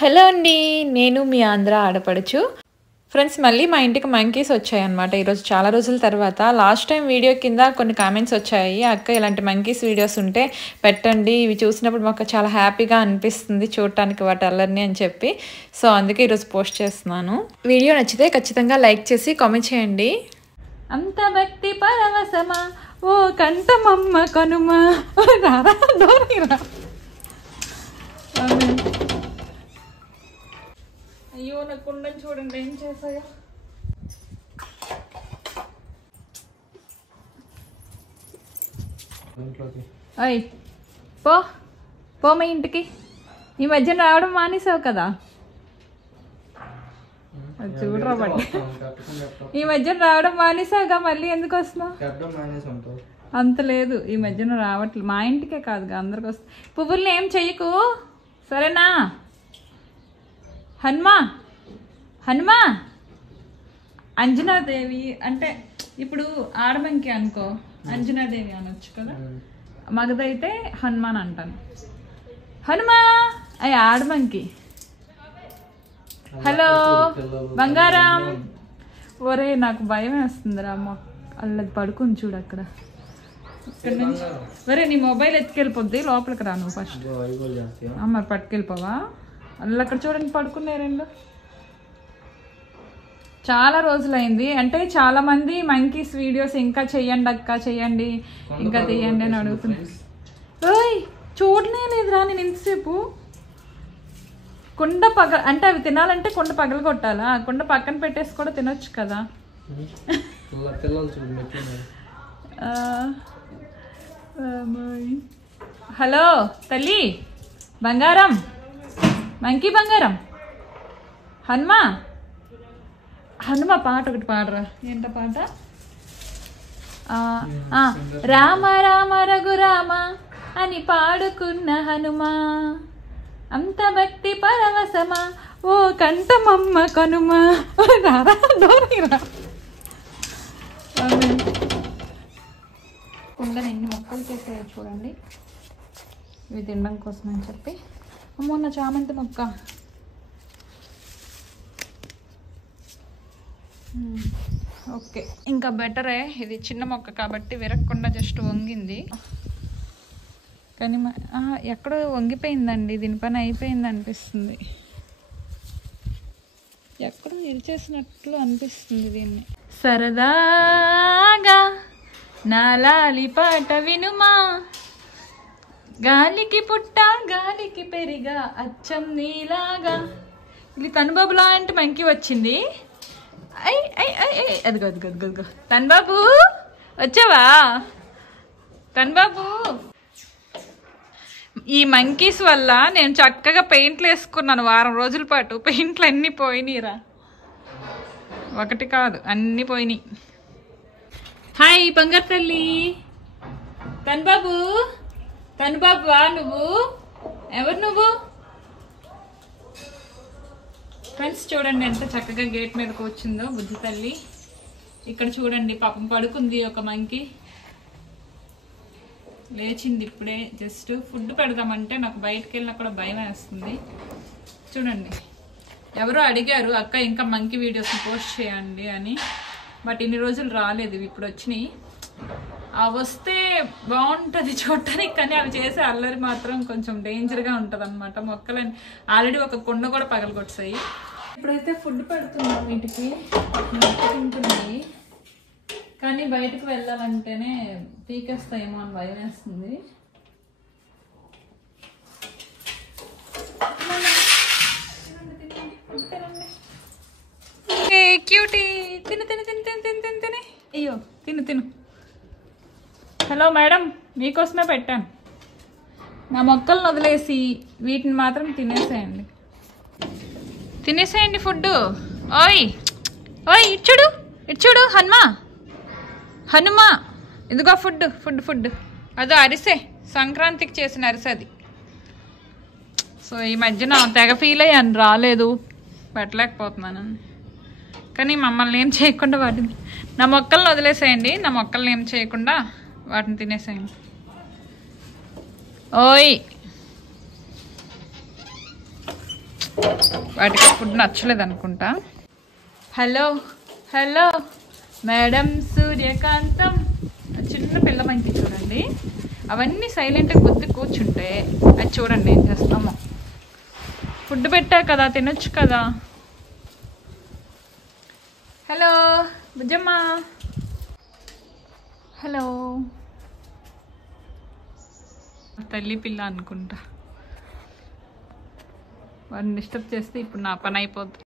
Hello అండి, నేను మీ ఆంధ్ర ఆడపడుచు. ఫ్రెండ్స్, మళ్ళీ మా ఇంటికి మంకీస్ వచ్చాయన్నమాట ఈరోజు చాలా రోజుల తర్వాత. లాస్ట్ టైం వీడియో కింద కొన్ని కామెంట్స్ వచ్చాయి, అక్క ఇలాంటి మంకీస్ వీడియోస్ ఉంటే పెట్టండి, ఇవి చూసినప్పుడు మాకు చాలా హ్యాపీగా అనిపిస్తుంది చూడటానికి వాటి అల్లరిని అని చెప్పి. సో అందుకే ఈరోజు పోస్ట్ చేస్తున్నాను. వీడియో నచ్చితే ఖచ్చితంగా లైక్ చేసి కామెంట్ చేయండి. అంత భక్తి పరవశమా ఓ కంఠమమ్మ కనుమ రారా డోరీరా. అయ్యో నా కుండని చూడండి ఏం చేసాయో. అయ్ పో పో మా ఇంటికి. ఈ మధ్యన రావడం మానేసావు కదా, చూడరా బట్టి. ఈ మధ్యన రావడం మానేసావుగా, మళ్ళీ ఎందుకు వస్తున్నావు? అంత లేదు, ఈ మధ్యన రావట్లేదు. మా ఇంటికే కాదుగా అందరికి వస్తా. పువ్వుల్ని ఏం చెయ్యకు సరేనా? హనుమా హనుమా అంజనాదేవి అంటే ఇప్పుడు ఆడమంకి అనుకో అంజనాదేవి అనొచ్చు కదా, మగదైతే హనుమాన్ అంటాను. హనుమా అయ్యి ఆడమంకి. హలో బంగారం. ఒరే నాకు భయం వేస్తుందిరా, అల్లది పడుకుని చూడు అక్కడ. ఇక్కడ నుంచి ఒరే నీ మొబైల్ ఎత్తుకెళ్ళిపోద్ది, లోపలికి రా నువ్వు ఫస్ట్. మరి పట్టుకెళ్ళిపోవా? అల్ల అక్కడ చూడండి పడుకున్నాయి రెండు. చాలా రోజులైంది అంటే చాలా మంది మంకీస్ వీడియోస్ ఇంకా చెయ్యండి అక్క చెయ్యండి ఇంకా తీయండి అని అడుగుతున్నా. ఓయ్ చూడనే లేదురా నేను ఇంతసేపు. కుండ అంటే అవి తినాలంటే కుండ పగలు కొట్టాలా? కుండ పక్కన పెట్టేసి కూడా తినొచ్చు కదా. హలో తల్లి బంగారం, మంకీ బంగారం. హనుమా హనుమ పాట ఒకటి పాడరా. ఏంట పాట? రామ రామ రఘురామ అని పాడుకున్న హనుమా, అంత భక్తి పరవశమా ఓ కంఠమమ్మ కనుమ రారా డోరీరా. కుండని ఎన్ని మొక్కలు చేసాయో చూడండి, ఇవి తినడం కోసం అని చెప్పి. అమ్మో నా చామంతి మొక్క. ఓకే ఇంకా బెటరే, ఇది చిన్న మొక్క కాబట్టి విరగకుండా జస్ట్ వంగింది. కానీ ఎక్కడో వంగిపోయిందండి, దీని పని అయిపోయింది అనిపిస్తుంది. ఎక్కడో ఇరిచేసినట్లు అనిపిస్తుంది దీన్ని. సరదాగా నా లాలి పాట వినుమా, గాలికి పుట్ట గాలికి పెరిగా అచ్చం నీలాగా. ఇది తనుబాబు లాంటి మంకీ వచ్చింది. ఐ ఐ ఐ అదిగో అదిగో అదిగో తన్బాబు వచ్చావా? తన్బాబు, ఈ మంకీస్ వల్ల నేను చక్కగా పెయింట్లు వేసుకున్నాను వారం రోజుల పాటు. పెయింట్లు అన్నీ పోయినాయిరా, ఒకటి కాదు అన్నీ పోయినాయి. హాయ్ బంగారు తల్లి. తన్బాబు తనుబాబువా నువ్వు? ఎవరు నువ్వు? ఫ్రెండ్స్ చూడండి ఎంత చక్కగా గేట్ మీద కూర్చుందో బుద్ధి తల్లి. ఇక్కడ చూడండి పాపం పడుకుంది ఒక మంకీ, లేచింది ఇప్పుడే. జస్ట్ ఫుడ్ పెడదామంటే నాకు బయటకు వెళ్ళినా కూడా భయం వేస్తుంది. చూడండి ఎవరో అడిగారు అక్క ఇంకా మంకీ వీడియోస్ పోస్ట్ చేయండి అని, బట్ ఇన్ని రోజులు రాలేదు, ఇప్పుడు వచ్చినాయి. అవి వస్తే బాగుంటుంది చూడటానికి, కానీ అవి చేసే అల్లరి మాత్రం కొంచెం డేంజర్గా ఉంటుంది అనమాట. మొక్కలని ఆల్రెడీ ఒక కుండ కూడా పగలగొట్టాయి. ఇప్పుడైతే ఫుడ్ పెడుతున్నాం వీటికి, తింటున్నాయి. కానీ బయటకు వెళ్ళాలంటేనే పీకేస్తాయేమో అని భయం వేస్తుంది. క్యూటీ తిను తిను తిను తిను తిను తిను తిని. అయ్యో తిను తిను. హలో మేడం, మీకోసమే పెట్టాను. నా మొక్కలను వదిలేసి వీటిని మాత్రం తినేసేయండి, తినేసేయండి ఫుడ్. ఓయ్ ఓయ్ ఇచ్చుడు ఇచ్చుడు హనుమా హనుమా, ఇదిగో ఫుడ్ ఫుడ్ ఫుడ్. అదో అరిసే, సంక్రాంతికి చేసిన అరిసే అది. సో ఈ మధ్యన తెగ ఫీల్ అయ్యాను రాలేదు పెట్టలేకపోతున్నాను, కానీ మమ్మల్ని ఏం చేయకుండా వాటిని, నా మొక్కలను వదిలేసేయండి, నా మొక్కల్ని ఏం చేయకుండా వాటిని తినేసేయండి. ఓయ్ వాటికి ఫుడ్ నచ్చలేదు అనుకుంటా. హలో హలో మేడం సూర్యకాంతం. చిన్న పిల్ల మంకి చూడండి, అవన్నీ సైలెంట్గా గుద్ది కూర్చుంటే అది చూడండి ఏం చేస్తామో. ఫుడ్ పెట్టా కదా, తినొచ్చు కదా. హలో బుజ్జమ్మ. హలో. తల్లి పిల్ల అనుకుంటా. వాడిని డిస్టర్బ్ చేస్తే ఇప్పుడు నా పని అయిపోద్ది.